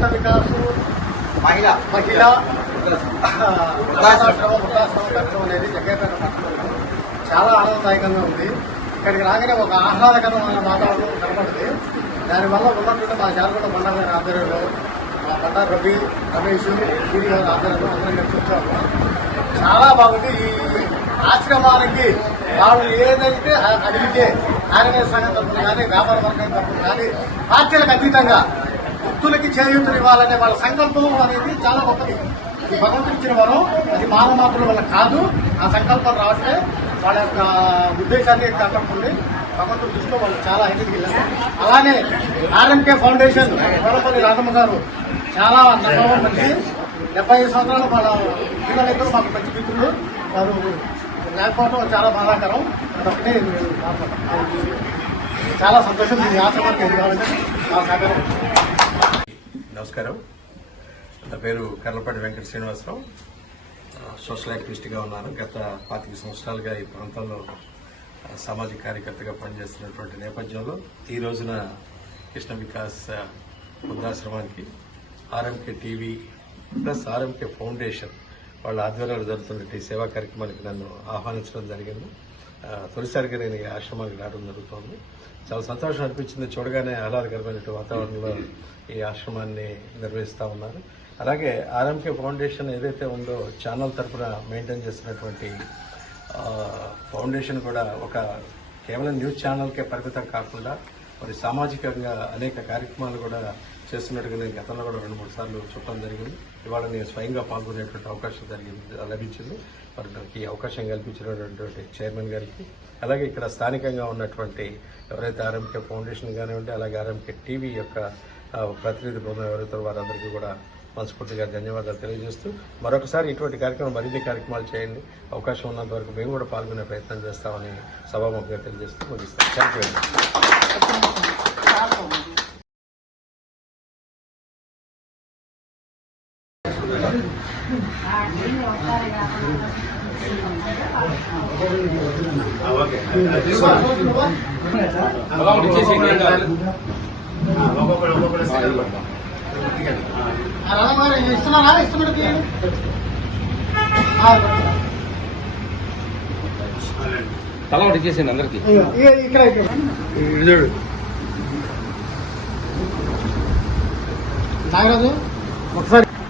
కృష్ణ వికాస్ మహిళ. మహిళ. వృద్ధాశ్రమం వృద్ధాశ్రమం కట్టడం అనేది జగ్గేపేట పట్టణంలో చాలా ఆనందదాయకంగా ఉంది. ఇక్కడికి రాగానే ఒక ఆహ్లాదకరమైన వాతావరణం కనపడుతుంది దానివల్ల ఉన్నటువంటి మా జాలకొండ బండారు గారి ఆధ్వర్యంలో మా బండారు రవి రమేష్ సూర్య గారి ఆధ్వర్యంలో అందరం కలిసి వచ్చాము. చాలా బాగుంది. ఈ ఆశ్రమానికి వాళ్ళు ఏదైతే అడిగితే ఆరోగ్య సంఘం తరఫున కానీ వ్యాపార వర్గం తరఫున కానీ పార్టీలకు అతీతంగా వృత్తులకి చేయూతనివ్వాలనే వాళ్ళ సంకల్పం అనేది చాలా గొప్పది. అది భగవంతుడు ఇచ్చిన వరం అది మానమాతుల వల్ల కాదు. ఆ సంకల్పం రావట్లే వాళ్ళ యొక్క ఉద్దేశాన్ని తగ్గకుండా భగవంతుడి దృష్టిలో వాళ్ళు చాలా ఎన్నికలు వెళ్ళారు. అలానే ఆర్ఎంకే ఫౌండేషన్ కోరపల్లి రాధమ్మ గారు చాలా నమ్మకం మంచి డెబ్బై ఐదు సంవత్సరాలు వాళ్ళ పిల్లలిద్దరూ మాకు మంచి మిత్రులు. వారు లేకపోవడం చాలా బాధాకరం. అదొకటే చాలా సంతోషం. మీ ఆశ్రమానికి ఎదురాలని నా సహకారం. నమస్కారం. నా పేరు కర్లపాటి వెంకట శ్రీనివాసరావు. సోషల్ యాక్టివిస్ట్గా ఉన్నాను. గత పాతిక సంవత్సరాలుగా ఈ ప్రాంతంలో సామాజిక కార్యకర్తగా పనిచేస్తున్నటువంటి నేపథ్యంలో ఈ రోజున కృష్ణ వికాస్ వృద్ధాశ్రమానికి RMK TV plus RMK foundation వాళ్ళ ఆధ్వర్యంలో జరుగుతున్న ఈ సేవా కార్యక్రమానికి నన్ను ఆహ్వానించడం జరిగింది. తొలిసారిగా నేను ఈ ఆశ్రమానికి రావడం జరుగుతోంది. చాలా సంతోషం అనిపించింది. చూడగానే ఆహ్లాదకరమైన వాతావరణంలో ఈ ఆశ్రమాన్ని నిర్వహిస్తా ఉన్నారు. అలాగే ఆర్ఎంకే ఫౌండేషన్ ఏదైతే ఉందో ఛానల్ తరఫున మెయింటైన్ చేస్తున్నటువంటి ఫౌండేషన్ కూడా ఒక కేవలం న్యూస్ ఛానల్కే పరిమితం కాకుండా మరి సామాజికంగా అనేక కార్యక్రమాలు కూడా చేస్తున్నట్టుగా నేను గతంలో కూడా రెండు మూడు సార్లు చెప్పడం జరిగింది. ఇవాళ నేను స్వయంగా పాల్గొనేటువంటి అవకాశం జరిగింది లభించింది. మరి నాకు ఈ అవకాశం కల్పించినటువంటి చైర్మన్ గారికి అలాగే ఇక్కడ స్థానికంగా ఉన్నటువంటి ఎవరైతే ఆర్ఎంకే ఫౌండేషన్ కానివ్వండి అలాగే ఆర్ఎంకే టీవీ యొక్క ప్రతినిధి బృందం ఎవరైతే వారందరికీ కూడా మనస్ఫూర్తిగా ధన్యవాదాలు తెలియజేస్తూ మరొకసారి ఇటువంటి కార్యక్రమం మరిన్ని కార్యక్రమాలు చేయండి. అవకాశం ఉన్నంత వరకు మేము కూడా పాల్గొనే ప్రయత్నం చేస్తామని సభాముఖంగా తెలియజేస్తూ ముగిస్తాం థ్యాంక్ యూ రాధమ్మ గారు ఇస్తున్నారా ఇస్తున్నది తల ఒకటి చేసింది అందరికి. ఇక్కడ ఇక్కడ. నాగరాజు ఒకసారి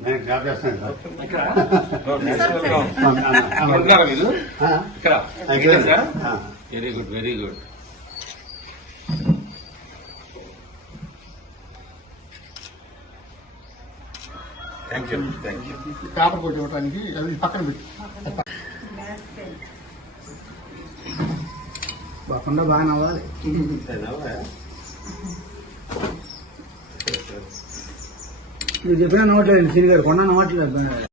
నేను జ్ఞాపకం చేస్తాను ఉంటున్నారా మీరు? ఆ? ఇక్కడ. ఇక్కడ. ఆ. Very good very good thank you thank you paper కొట్టి ఇవ్వడానికి అది పక్కన పెట్టి. బాగుండా బాగా నవ్వాలి இது பேர் நோட்டில் எழுதி கொண்டா நோட்டில் பேர்